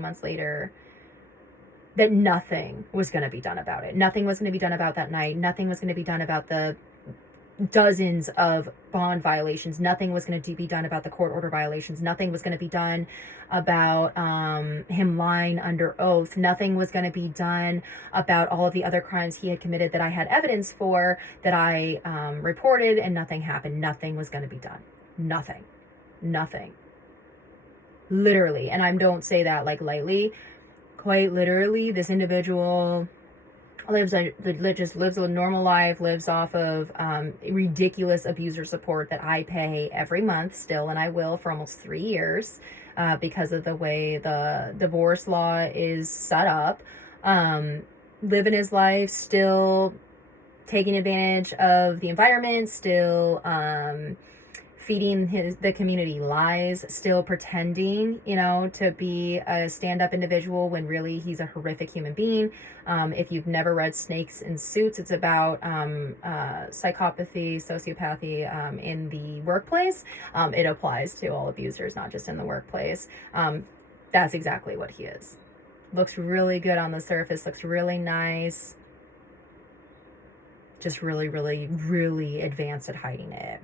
months later, that nothing was going to be done about it. Nothing was going to be done about that night. Nothing was going to be done about the dozens of bond violations. Nothing was going to be done about the court order violations. Nothing was going to be done about him lying under oath. Nothing was going to be done about all of the other crimes he had committed that I had evidence for, that I reported, and nothing happened. Nothing was going to be done. Nothing. Literally. And I don't say that like lightly. Quite literally, this individual just lives a normal life, lives off of ridiculous abuser support that I pay every month still, and I will for almost 3 years because of the way the divorce law is set up. Living his life, still taking advantage of the environment, still feeding the community lies, still pretending, to be a stand-up individual when really he's a horrific human being. If you've never read Snakes in Suits, it's about psychopathy, sociopathy in the workplace. It applies to all abusers, not just in the workplace. That's exactly what he is. Looks really good on the surface, looks really nice. Just really, really, really advanced at hiding it.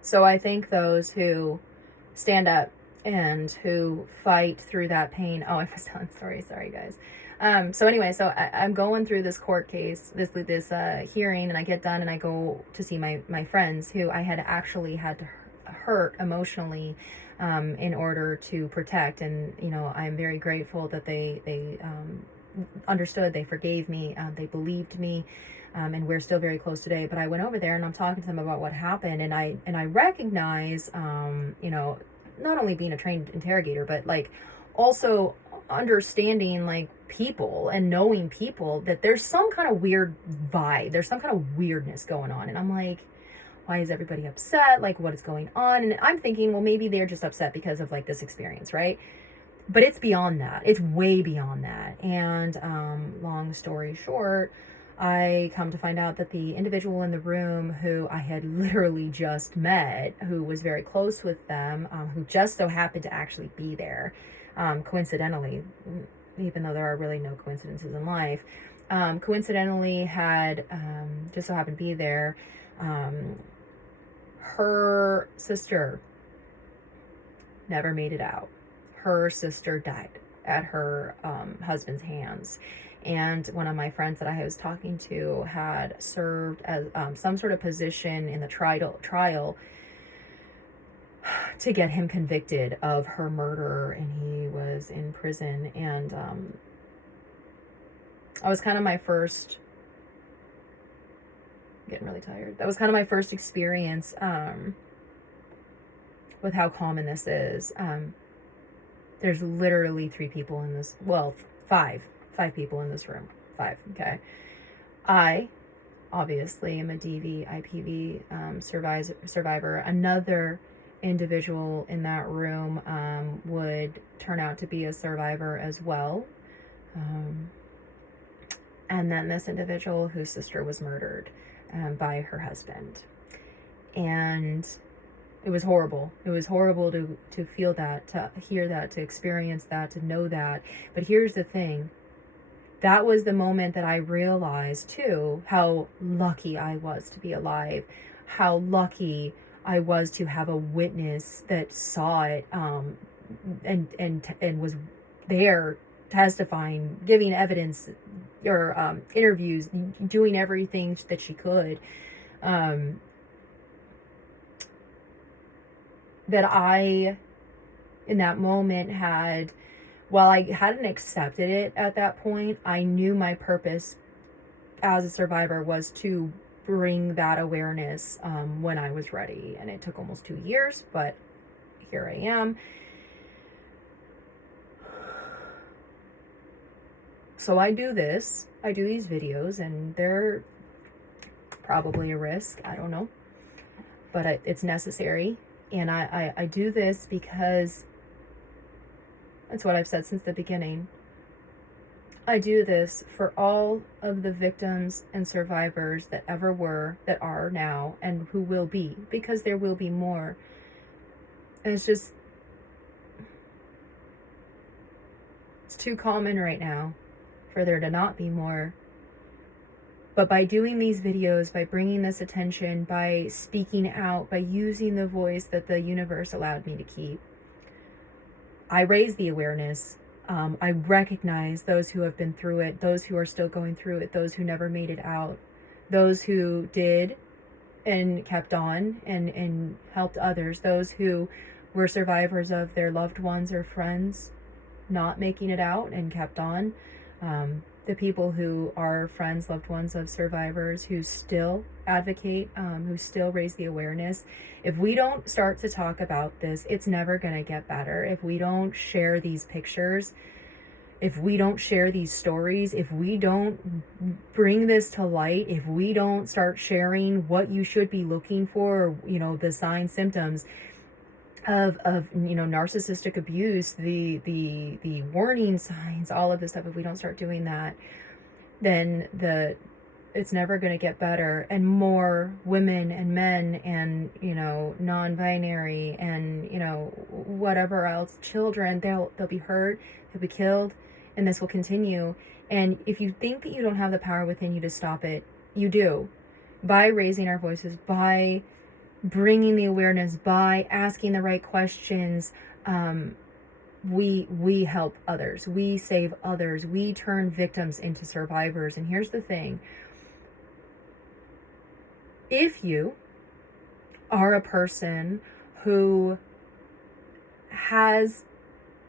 So I think those who stand up and who fight through that pain. Oh, I was telling sorry guys. So anyway, so I'm going through this court case, this hearing, and I get done and I go to see my friends who I had actually had to hurt emotionally in order to protect. And, I'm very grateful that they understood, they forgave me, they believed me, and we're still very close today. But I went over there and I'm talking to them about what happened, and I recognize, not only being a trained interrogator, but like also understanding like people and knowing people, that there's some kind of weird vibe, there's some kind of weirdness going on. And I'm like, why is everybody upset? Like, what is going on? And I'm thinking, well, maybe they're just upset because of like this experience, right? But it's beyond that. It's way beyond that. And long story short, I come to find out that the individual in the room who I had literally just met, who was very close with them, who just so happened to actually be there, coincidentally, even though there are really no coincidences in life, coincidentally had just so happened to be there. Her sister never made it out. Her sister died at her husband's hands. And one of my friends that I was talking to had served as some sort of position in the trial to get him convicted of her murder, and he was in prison. And I was kind of my first, getting really tired. That was kind of my first experience with how common this is. There's literally 3 people in this, well, 5 people in this room. 5, okay. I obviously am a DV, IPV survivor. Another individual in that room would turn out to be a survivor as well. And then this individual whose sister was murdered by her husband. And it was horrible. It was horrible to feel that, to hear that, to experience that, to know that. But here's the thing. That was the moment that I realized, too, how lucky I was to be alive. How lucky I was to have a witness that saw it and was there testifying, giving evidence or interviews, doing everything that she could. That I, in that moment, had, while I hadn't accepted it at that point, I knew my purpose as a survivor was to bring that awareness when I was ready. And it took almost 2 years, but here I am. So I do these videos, and they're probably a risk, I don't know, but it's necessary. And I do this because it's what I've said since the beginning. I do this for all of the victims and survivors that ever were, that are now, and who will be, because there will be more. And it's too common right now for there to not be more. But by doing these videos, by bringing this attention, by speaking out, by using the voice that the universe allowed me to keep, I raise the awareness. I recognize those who have been through it, those who are still going through it, those who never made it out, those who did and kept on and helped others, those who were survivors of their loved ones or friends not making it out and kept on. The people who are friends, loved ones of survivors who still advocate, who still raise the awareness. If we don't start to talk about this, it's never going to get better. If we don't share these pictures, if we don't share these stories, if we don't bring this to light, if we don't start sharing what you should be looking for, the signs, symptoms of narcissistic abuse, the warning signs, all of this stuff, if we don't start doing that, then it's never going to get better. And more women and men and non-binary and whatever else, children, they'll be hurt, they'll be killed, and this will continue. And if you think that you don't have the power within you to stop it, you do, by raising our voices, by bringing the awareness, by asking the right questions. We help others, we save others, we turn victims into survivors. And here's the thing: if you are a person who has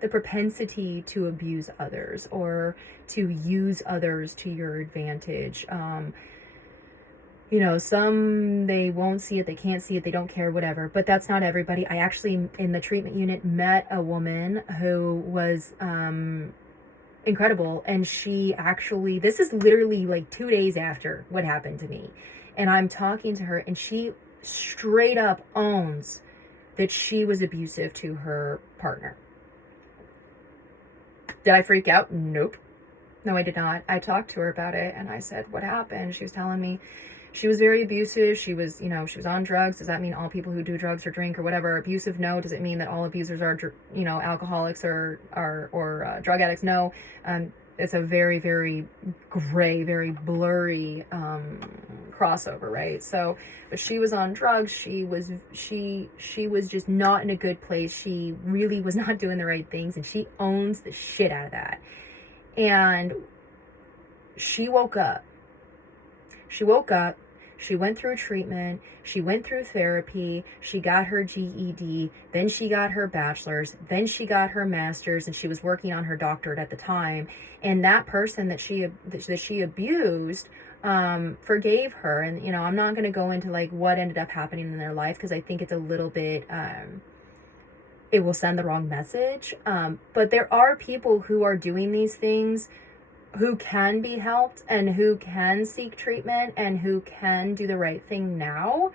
the propensity to abuse others or to use others to your advantage, some, they won't see it, they can't see it, they don't care, whatever. But that's not everybody. I actually, in the treatment unit, met a woman who was incredible. And she actually, this is literally like 2 days after what happened to me. And I'm talking to her, and she straight up owns that she was abusive to her partner. Did I freak out? Nope. No, I did not. I talked to her about it, and I said, what happened? She was telling me she was very abusive. She was, she was on drugs. Does that mean all people who do drugs or drink or whatever are abusive? No. Does it mean that all abusers are, alcoholics or drug addicts? No. It's a very, very gray, very blurry crossover, right? So, but she was on drugs. She was just not in a good place. She really was not doing the right things, and she owns the shit out of that. And she woke up. She went through treatment, she went through therapy, she got her GED, then she got her bachelor's, then she got her master's, and she was working on her doctorate at the time. And that person that she abused forgave her. And, I'm not going to go into like what ended up happening in their life, because I think it's a little bit, it will send the wrong message. But there are people who are doing these things who can be helped and who can seek treatment and who can do the right thing now.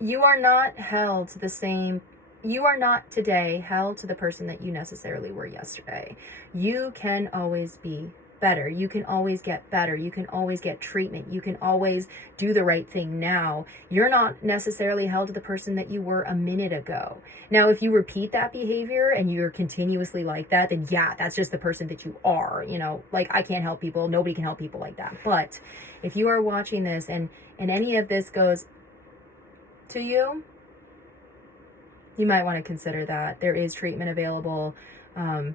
You are not held to the same, you are not today held to the person that you necessarily were yesterday. You can always be better. You can always get better. You can always get treatment. You can always do the right thing now. You're not necessarily held to the person that you were a minute ago. Now, if you repeat that behavior and you're continuously like that, then yeah, that's just the person that you are. Like, I can't help people. Nobody can help people like that. But if you are watching this and any of this goes to you, you might want to consider that. There is treatment available. Like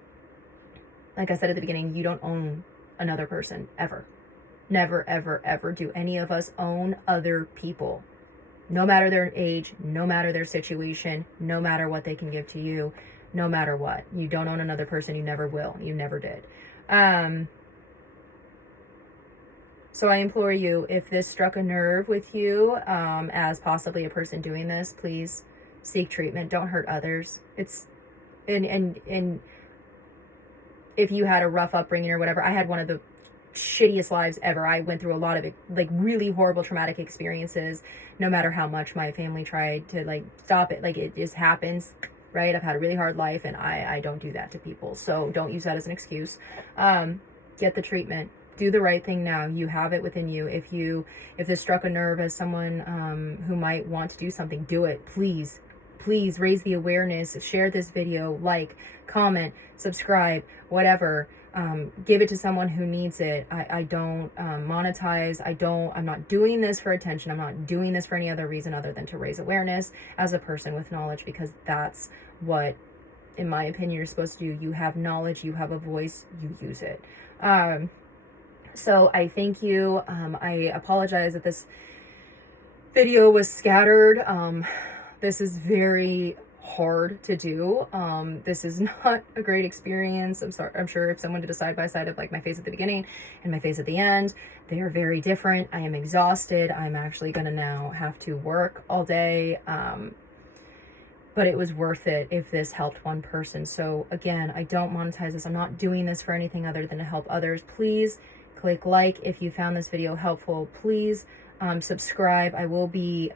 I said at the beginning, you don't own another person, ever. Never, ever, ever do any of us own other people. No matter their age, no matter their situation, no matter what they can give to you, no matter what. You don't own another person. You never will. You never did. So I implore you, if this struck a nerve with you, as possibly a person doing this, please seek treatment. Don't hurt others. It's, and if you had a rough upbringing or whatever, I had one of the shittiest lives ever. I went through a lot of like really horrible traumatic experiences. No matter how much my family tried to like stop it, like it just happens. right? I've had a really hard life, and I don't do that to people. So don't use that as an excuse. Get the treatment. Do the right thing now. You have it within you. If this struck a nerve as someone who might want to do something, do it. Please raise the awareness. Share this video, like, comment, subscribe, whatever. Give it to someone who needs it. I don't monetize. I'm not doing this for attention. I'm not doing this for any other reason other than to raise awareness as a person with knowledge, because that's what, in my opinion, you're supposed to do. You have knowledge, you have a voice, you use it. So I thank you. I apologize that this video was scattered. This is very hard to do. This is not a great experience. I'm sorry. I'm sure if someone did a side-by-side of like my face at the beginning and my face at the end, they are very different. I am exhausted. I'm actually gonna now have to work all day. But it was worth it if this helped one person. So again, I don't monetize this. I'm not doing this for anything other than to help others. Please click like if you found this video helpful. Please subscribe. I will be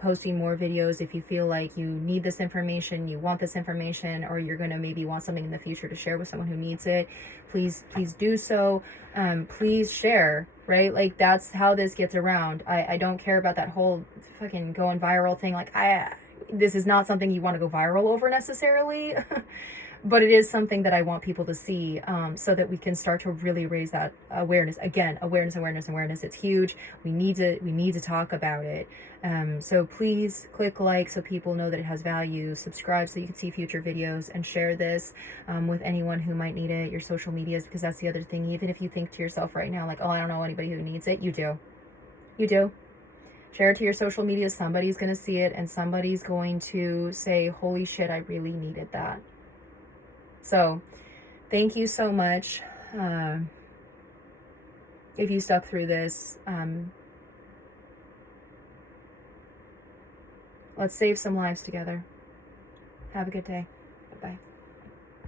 posting more videos. If you feel like you need this information, you want this information, or you're gonna maybe want something in the future to share with someone who needs it, please do so. Please share, right? Like, that's how this gets around. I don't care about that whole fucking going viral thing. Like, this is not something you want to go viral over necessarily. But it is something that I want people to see, so that we can start to really raise that awareness. Again, awareness. It's huge. We need to talk about it. So please click like so people know that it has value. Subscribe so you can see future videos, and share this with anyone who might need it. Your social medias, because that's the other thing. Even if you think to yourself right now, like, oh, I don't know anybody who needs it, you do. You do. Share it to your social media. Somebody's going to see it, and somebody's going to say, holy shit, I really needed that. So thank you so much. If you stuck through this, let's save some lives together. Have a good day.